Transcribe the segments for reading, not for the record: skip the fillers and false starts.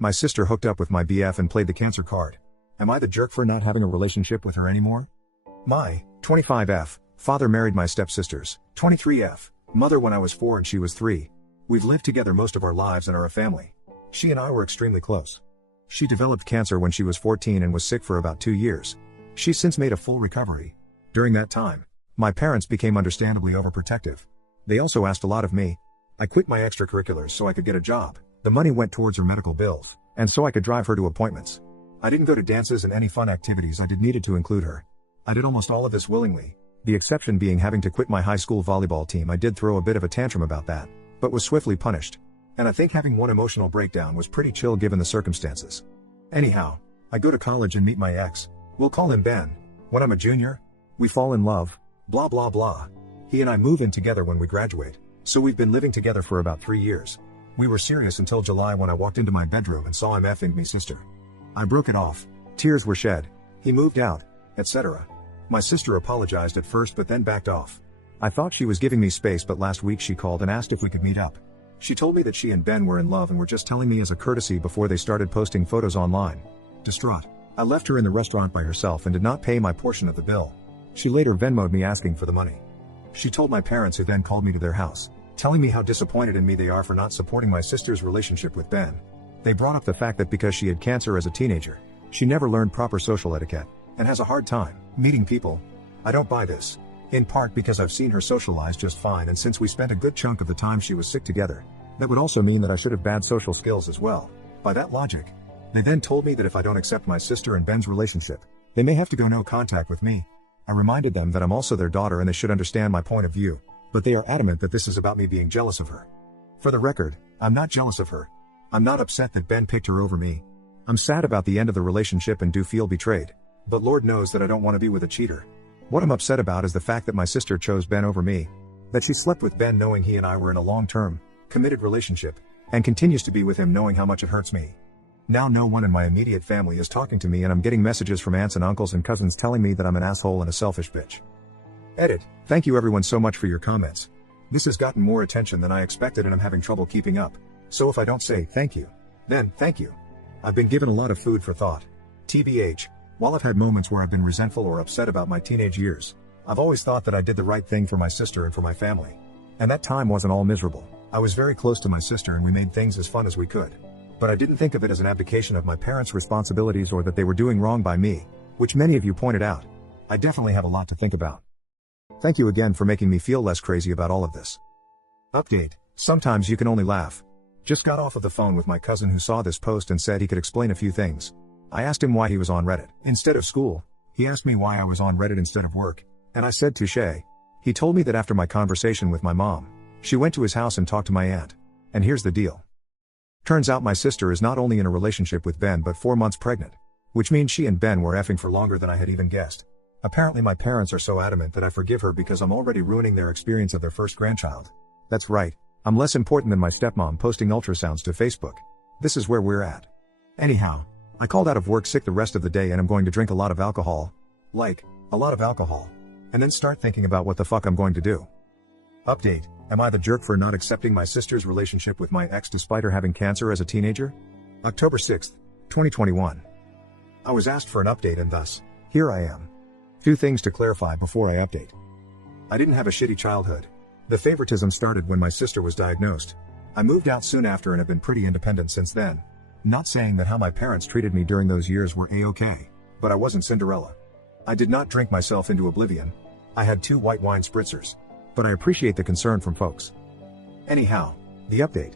My sister hooked up with my BF and played the cancer card. Am I the jerk for not having a relationship with her anymore? My 25F father married my stepsisters, 23F mother when I was 4 and she was 3. We've lived together most of our lives and are a family. She and I were extremely close. She developed cancer when she was 14 and was sick for about 2 years. She's since made a full recovery. During that time, my parents became understandably overprotective. They also asked a lot of me. I quit my extracurriculars so I could get a job. The money went towards her medical bills, and so I could drive her to appointments. I didn't go to dances and any fun activities I did needed to include her. I did almost all of this willingly, the exception being having to quit my high school volleyball team. I did throw a bit of a tantrum about that, but was swiftly punished. And I think having one emotional breakdown was pretty chill given the circumstances. Anyhow, I go to college and meet my ex. We'll call him Ben. When I'm a junior, we fall in love. Blah blah blah. He and I move in together when we graduate, so we've been living together for about 3 years. We were serious until July when I walked into my bedroom and saw him effing me sister. I broke it off. Tears were shed. He moved out, etc. My sister apologized at first but then backed off. I thought she was giving me space, but last week she called and asked if we could meet up. She told me that she and Ben were in love and were just telling me as a courtesy before they started posting photos online. Distraught, I left her in the restaurant by herself and did not pay my portion of the bill. She later Venmo'd me asking for the money. She told my parents, who then called me to their house, telling me how disappointed in me they are for not supporting my sister's relationship with Ben. They brought up the fact that because she had cancer as a teenager, she never learned proper social etiquette, and has a hard time meeting people. I don't buy this. In part because I've seen her socialize just fine, and since we spent a good chunk of the time she was sick together, that would also mean that I should have bad social skills as well. By that logic, they then told me that if I don't accept my sister and Ben's relationship, they may have to go no contact with me. I reminded them that I'm also their daughter and they should understand my point of view, but they are adamant that this is about me being jealous of her. For the record, I'm not jealous of her. I'm not upset that Ben picked her over me. I'm sad about the end of the relationship and do feel betrayed, but Lord knows that I don't want to be with a cheater. What I'm upset about is the fact that my sister chose Ben over me, that she slept with Ben knowing he and I were in a long-term, committed relationship, and continues to be with him knowing how much it hurts me. Now no one in my immediate family is talking to me and I'm getting messages from aunts and uncles and cousins telling me that I'm an asshole and a selfish bitch. Edit. Thank you everyone so much for your comments. This has gotten more attention than I expected and I'm having trouble keeping up. So if I don't say thank you, then thank you. I've been given a lot of food for thought. TBH, while I've had moments where I've been resentful or upset about my teenage years, I've always thought that I did the right thing for my sister and for my family. And that time wasn't all miserable. I was very close to my sister and we made things as fun as we could. But I didn't think of it as an abdication of my parents' responsibilities or that they were doing wrong by me, which many of you pointed out. I definitely have a lot to think about. Thank you again for making me feel less crazy about all of this. Update. Sometimes you can only laugh. Just got off of the phone with my cousin who saw this post and said he could explain a few things. I asked him why he was on Reddit instead of school. He asked me why I was on Reddit instead of work, and I said touche. He told me that after my conversation with my mom, she went to his house and talked to my aunt. And here's the deal. Turns out my sister is not only in a relationship with Ben but 4 months pregnant, which means she and Ben were effing for longer than I had even guessed. Apparently my parents are so adamant that I forgive her because I'm already ruining their experience of their first grandchild. That's right, I'm less important than my stepmom posting ultrasounds to Facebook. This is where we're at. Anyhow, I called out of work sick the rest of the day and I'm going to drink a lot of alcohol. Like, a lot of alcohol. And then start thinking about what the fuck I'm going to do. Update. Am I the jerk for not accepting my sister's relationship with my ex despite her having cancer as a teenager? October 6th, 2021. I was asked for an update and thus, here I am. Few things to clarify before I update. I didn't have a shitty childhood. The favoritism started when my sister was diagnosed. I moved out soon after and have been pretty independent since then. Not saying that how my parents treated me during those years were a-okay, but I wasn't Cinderella. I did not drink myself into oblivion. I had 2 white wine spritzers. But I appreciate the concern from folks. Anyhow, the update.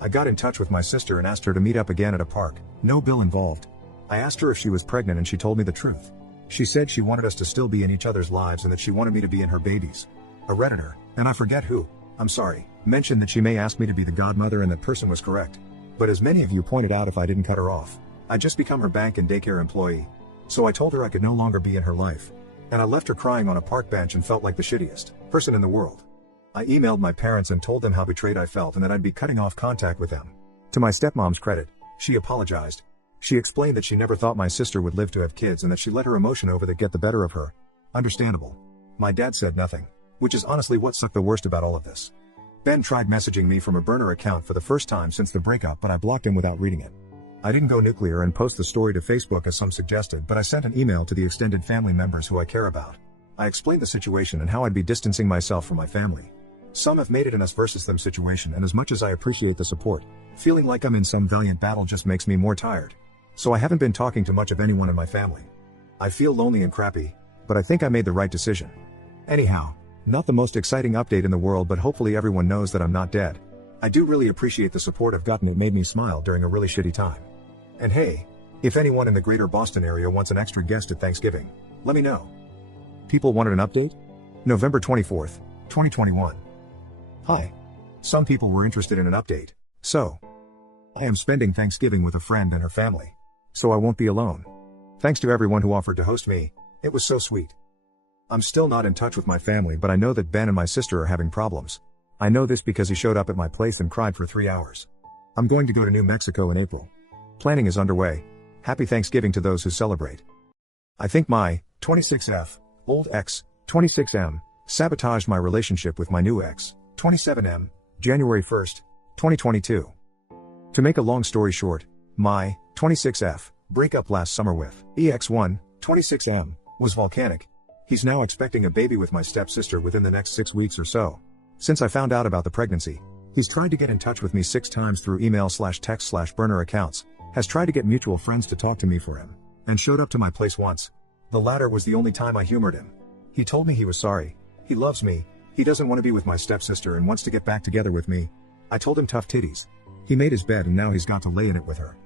I got in touch with my sister and asked her to meet up again at a park, no bill involved. I asked her if she was pregnant and she told me the truth. She said she wanted us to still be in each other's lives and that she wanted me to be in her babies. A Redditor, and I forget who, I'm sorry, mentioned that she may ask me to be the godmother and that person was correct. But as many of you pointed out, if I didn't cut her off, I'd just become her bank and daycare employee. So I told her I could no longer be in her life. And I left her crying on a park bench and felt like the shittiest person in the world. I emailed my parents and told them how betrayed I felt and that I'd be cutting off contact with them. To my stepmom's credit, she apologized. She explained that she never thought my sister would live to have kids and that she let her emotion over that get the better of her. Understandable. My dad said nothing, which is honestly what sucked the worst about all of this. Ben tried messaging me from a burner account for the first time since the breakup, but I blocked him without reading it. I didn't go nuclear and post the story to Facebook as some suggested, but I sent an email to the extended family members who I care about. I explained the situation and how I'd be distancing myself from my family. Some have made it an us versus them situation, and as much as I appreciate the support, feeling like I'm in some valiant battle just makes me more tired. So I haven't been talking to much of anyone in my family. I feel lonely and crappy, but I think I made the right decision. Anyhow, not the most exciting update in the world, but hopefully everyone knows that I'm not dead. I do really appreciate the support I've gotten. It made me smile during a really shitty time. And hey, if anyone in the greater Boston area wants an extra guest at Thanksgiving, let me know. People wanted an update? November 24th, 2021. Hi. Some people were interested in an update, so I am spending Thanksgiving with a friend and her family, so I won't be alone. Thanks to everyone who offered to host me, it was so sweet. I'm still not in touch with my family, but I know that Ben and my sister are having problems. I know this because he showed up at my place and cried for 3 hours. I'm going to go to New Mexico in April. Planning is underway. Happy Thanksgiving to those who celebrate. I think my 26F, old ex, 26M, sabotaged my relationship with my new ex, 27M, January 1st, 2022. To make a long story short, my 26F breakup last summer with EX1, 26M, was volcanic. He's now expecting a baby with my stepsister within the next 6 weeks or so. Since I found out about the pregnancy, he's tried to get in touch with me 6 times through email/text/burner accounts, has tried to get mutual friends to talk to me for him, and showed up to my place once. The latter was the only time I humored him. He told me he was sorry, he loves me, he doesn't want to be with my stepsister and wants to get back together with me. I told him tough titties. He made his bed and now he's got to lay in it with her.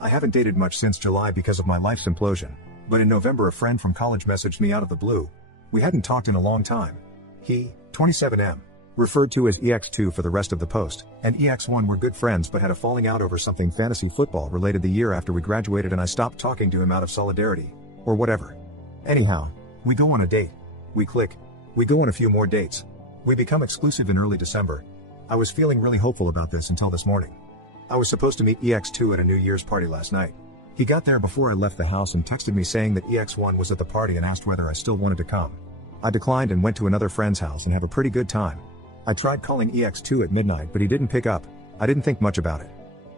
I haven't dated much since July because of my life's implosion, but in November a friend from college messaged me out of the blue. We hadn't talked in a long time. He, 27M, referred to as EX2 for the rest of the post, and EX1 were good friends but had a falling out over something fantasy football related the year after we graduated, and I stopped talking to him out of solidarity, or whatever. Anyhow, we go on a date. We click. We go on a few more dates. We become exclusive in early December. I was feeling really hopeful about this until this morning. I was supposed to meet EX2 at a New Year's party last night. He got there before I left the house and texted me saying that EX1 was at the party and asked whether I still wanted to come. I declined and went to another friend's house and have a pretty good time. I tried calling EX2 at midnight, but he didn't pick up. I didn't think much about it.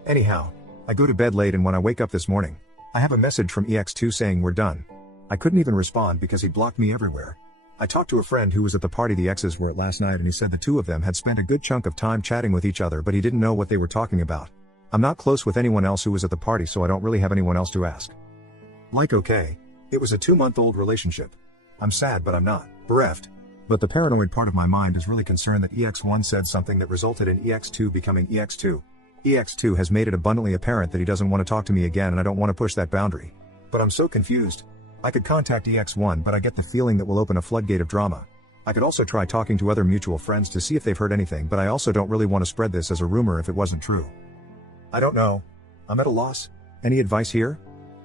Anyhow, I go to bed late, and when I wake up this morning, I have a message from EX2 saying we're done. I couldn't even respond because he blocked me everywhere. I talked to a friend who was at the party the exes were at last night, and he said the two of them had spent a good chunk of time chatting with each other, but he didn't know what they were talking about. I'm not close with anyone else who was at the party, so I don't really have anyone else to ask. Like, okay, it was a 2-month-old relationship. I'm sad, but I'm not bereft. But the paranoid part of my mind is really concerned that EX1 said something that resulted in EX2 becoming EX2. EX2 has made it abundantly apparent that he doesn't want to talk to me again, and I don't want to push that boundary. But I'm so confused. I could contact EX1, but I get the feeling that will open a floodgate of drama. I could also try talking to other mutual friends to see if they've heard anything, but I also don't really want to spread this as a rumor if it wasn't true. I don't know. I'm at a loss. Any advice here?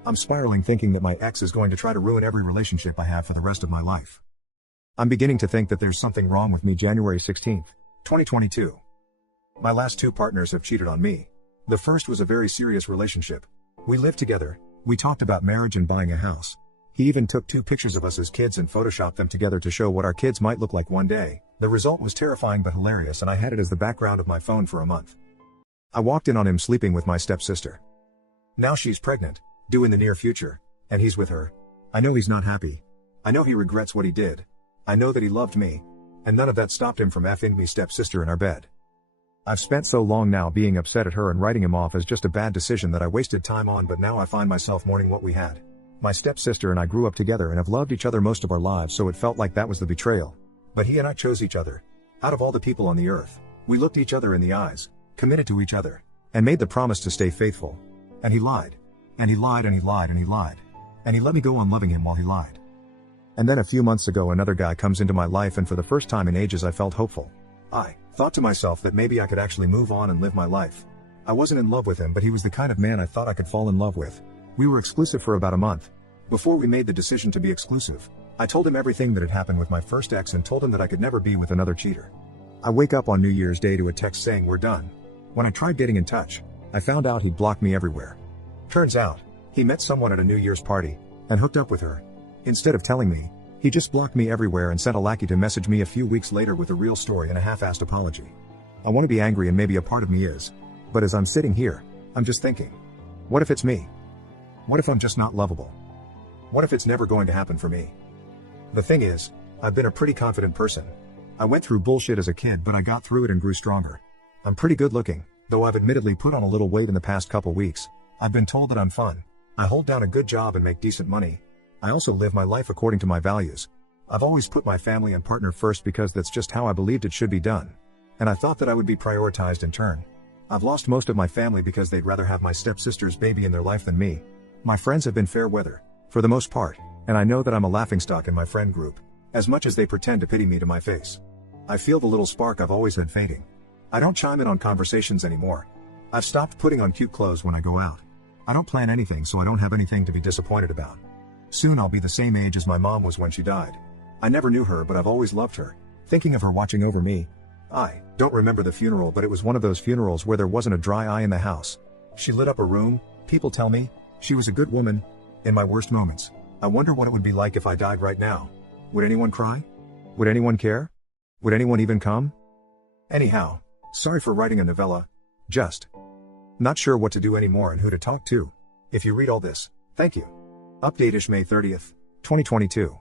I'm spiraling, thinking that my ex is going to try to ruin every relationship I have for the rest of my life. I'm beginning to think that there's something wrong with me. January 16th, 2022. My last 2 partners have cheated on me. The first was a very serious relationship. We lived together, we talked about marriage and buying a house. He even took 2 pictures of us as kids and photoshopped them together to show what our kids might look like one day. The result was terrifying but hilarious, and I had it as the background of my phone for a month. I walked in on him sleeping with my stepsister. Now she's pregnant, due in the near future, and he's with her. I know he's not happy. I know he regrets what he did. I know that he loved me, and none of that stopped him from effing me stepsister in our bed. I've spent so long now being upset at her and writing him off as just a bad decision that I wasted time on, but now I find myself mourning what we had. My stepsister and I grew up together and have loved each other most of our lives, so it felt like that was the betrayal. But he and I chose each other. Out of all the people on the earth, we looked each other in the eyes, committed to each other, and made the promise to stay faithful. And he lied. And he lied and he lied and he lied. And he let me go on loving him while he lied. And then a few months ago another guy comes into my life, and for the first time in ages I felt hopeful. I thought to myself that maybe I could actually move on and live my life. I wasn't in love with him, but he was the kind of man I thought I could fall in love with. We were exclusive for about a month. Before we made the decision to be exclusive, I told him everything that had happened with my first ex and told him that I could never be with another cheater. I wake up on New Year's Day to a text saying we're done. When I tried getting in touch, I found out he'd blocked me everywhere. Turns out, he met someone at a New Year's party, and hooked up with her. Instead of telling me, he just blocked me everywhere and sent a lackey to message me a few weeks later with a real story and a half-assed apology. I want to be angry, and maybe a part of me is. But as I'm sitting here, I'm just thinking, What if it's me? What if I'm just not lovable? What if it's never going to happen for me? The thing is, I've been a pretty confident person. I went through bullshit as a kid, but I got through it and grew stronger. I'm pretty good looking, though I've admittedly put on a little weight in the past couple weeks. I've been told that I'm fun. I hold down a good job and make decent money. I also live my life according to my values. I've always put my family and partner first because that's just how I believed it should be done. And I thought that I would be prioritized in turn. I've lost most of my family because they'd rather have my stepsister's baby in their life than me. My friends have been fair weather, for the most part, and I know that I'm a laughingstock in my friend group, as much as they pretend to pity me to my face. I feel the little spark I've always had fading. I don't chime in on conversations anymore. I've stopped putting on cute clothes when I go out. I don't plan anything, so I don't have anything to be disappointed about. Soon I'll be the same age as my mom was when she died. I never knew her, but I've always loved her, thinking of her watching over me. I don't remember the funeral, but it was one of those funerals where there wasn't a dry eye in the house. She lit up a room. People tell me she was a good woman. In my worst moments, I wonder what it would be like if I died right now. Would anyone cry? Would anyone care? Would anyone even come? Anyhow, sorry for writing a novella. Just not sure what to do anymore and who to talk to. If you read all this, thank you. Update-ish May 30th, 2022.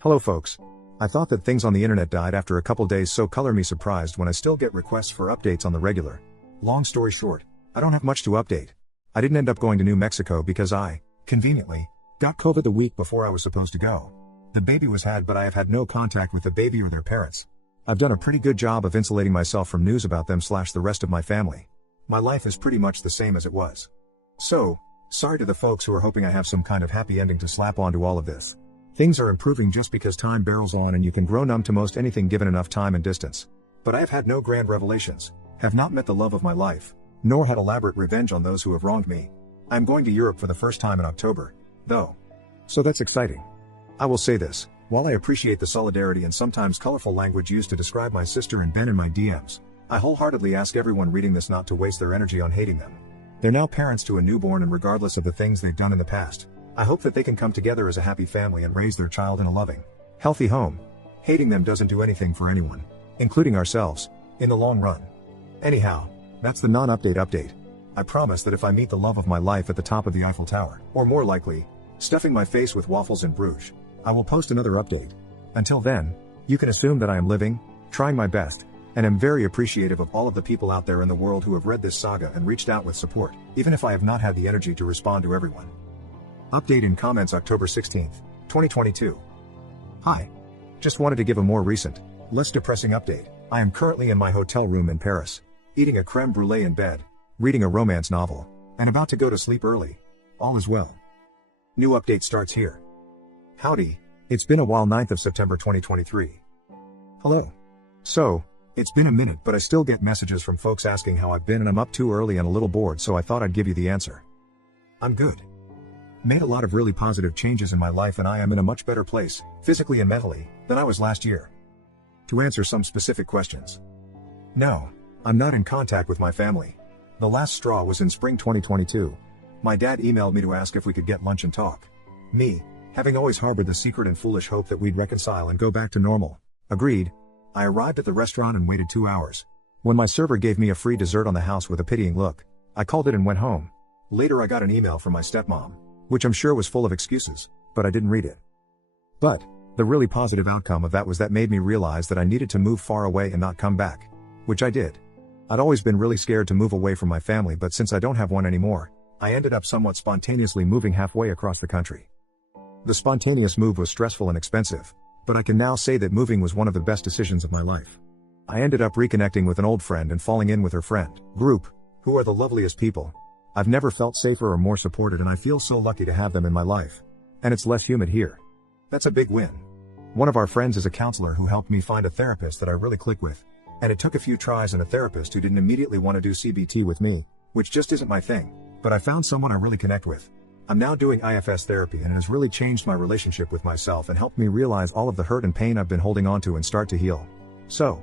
Hello folks. I thought that things on the internet died after a couple days, so color me surprised when I still get requests for updates on the regular. Long story short, I don't have much to update. I didn't end up going to New Mexico because I, conveniently, got COVID the week before I was supposed to go. The baby was had, but I have had no contact with the baby or their parents. I've done a pretty good job of insulating myself from news about them / the rest of my family. My life is pretty much the same as it was. So, sorry to the folks who are hoping I have some kind of happy ending to slap onto all of this. Things are improving just because time barrels on and you can grow numb to most anything given enough time and distance. But I have had no grand revelations, have not met the love of my life, nor had elaborate revenge on those who have wronged me. I'm going to Europe for the first time in October, though. So that's exciting. I will say this, while I appreciate the solidarity and sometimes colorful language used to describe my sister and Ben in my DMs, I wholeheartedly ask everyone reading this not to waste their energy on hating them. They're now parents to a newborn, and regardless of the things they've done in the past, I hope that they can come together as a happy family and raise their child in a loving, healthy home. Hating them doesn't do anything for anyone, including ourselves, in the long run. Anyhow, that's the non-update update. I promise that if I meet the love of my life at the top of the Eiffel Tower, or more likely, stuffing my face with waffles in Bruges, I will post another update. Until then, you can assume that I am living, trying my best, and am very appreciative of all of the people out there in the world who have read this saga and reached out with support, even if I have not had the energy to respond to everyone. Update in comments October 16th, 2022. Hi. Just wanted to give a more recent, less depressing update. I am currently in my hotel room in Paris, eating a creme brulee in bed, reading a romance novel, and about to go to sleep early. All is well. New update starts here. Howdy. It's been a while. 9th of September 2023. Hello. So, it's been a minute, but I still get messages from folks asking how I've been, and I'm up too early and a little bored, so I thought I'd give you the answer. I'm good. Made a lot of really positive changes in my life, and I am in a much better place, physically and mentally, than I was last year. To answer some specific questions. No, I'm not in contact with my family. The last straw was in spring 2022. My dad emailed me to ask if we could get lunch and talk. Me, having always harbored the secret and foolish hope that we'd reconcile and go back to normal, agreed. I arrived at the restaurant and waited 2 hours. When my server gave me a free dessert on the house with a pitying look, I called it and went home. Later I got an email from my stepmom, which I'm sure was full of excuses, but I didn't read it. But the really positive outcome of that was that made me realize that I needed to move far away and not come back, which I did. I'd always been really scared to move away from my family, but since I don't have one anymore, I ended up somewhat spontaneously moving halfway across the country. The spontaneous move was stressful and expensive, but I can now say that moving was one of the best decisions of my life. I ended up reconnecting with an old friend and falling in with her friend group, who are the loveliest people. I've never felt safer or more supported, and I feel so lucky to have them in my life. And it's less humid here. That's a big win. One of our friends is a counselor who helped me find a therapist that I really click with. And it took a few tries and a therapist who didn't immediately want to do CBT with me, which just isn't my thing. But I found someone I really connect with. I'm now doing IFS therapy, and it has really changed my relationship with myself and helped me realize all of the hurt and pain I've been holding on to and start to heal. So,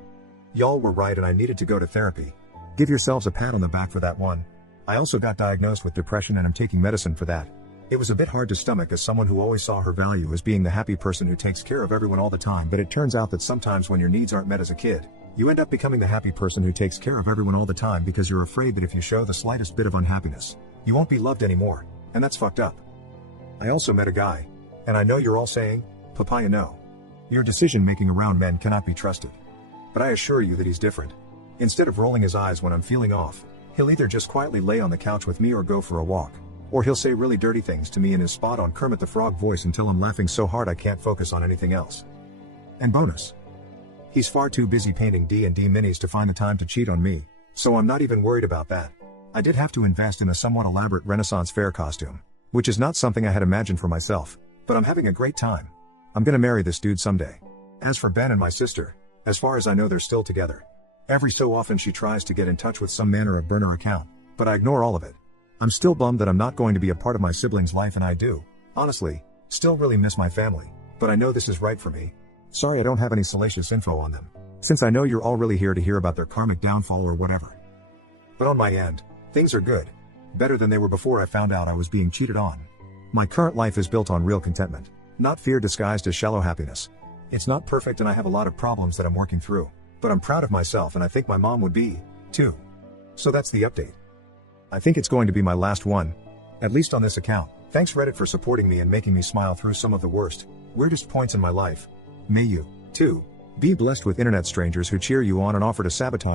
y'all were right, and I needed to go to therapy. Give yourselves a pat on the back for that one. I also got diagnosed with depression and I'm taking medicine for that. It was a bit hard to stomach as someone who always saw her value as being the happy person who takes care of everyone all the time, but it turns out that sometimes when your needs aren't met as a kid, you end up becoming the happy person who takes care of everyone all the time because you're afraid that if you show the slightest bit of unhappiness, You won't be loved anymore, and that's fucked up. I also met a guy, and I know you're all saying, papaya no. Your decision making around men cannot be trusted. But I assure you that he's different. Instead of rolling his eyes when I'm feeling off, he'll either just quietly lay on the couch with me or go for a walk. Or he'll say really dirty things to me in his spot-on Kermit the Frog voice until I'm laughing so hard I can't focus on anything else. And bonus. He's far too busy painting D&D minis to find the time to cheat on me, so I'm not even worried about that. I did have to invest in a somewhat elaborate Renaissance fair costume, which is not something I had imagined for myself, but I'm having a great time. I'm gonna marry this dude someday. As for Ben and my sister, as far as I know they're still together. Every so often she tries to get in touch with some manner of burner account, but I ignore all of it. I'm still bummed that I'm not going to be a part of my siblings' life, and I do, honestly, still really miss my family, but I know this is right for me. Sorry I don't have any salacious info on them, since I know you're all really here to hear about their karmic downfall or whatever. But on my end, things are good. Better than they were before I found out I was being cheated on. My current life is built on real contentment, not fear disguised as shallow happiness. It's not perfect and I have a lot of problems that I'm working through, but I'm proud of myself and I think my mom would be, too. So that's the update. I think it's going to be my last one, at least on this account. Thanks Reddit for supporting me and making me smile through some of the worst, weirdest points in my life. May you, too, be blessed with internet strangers who cheer you on and offer to sabotage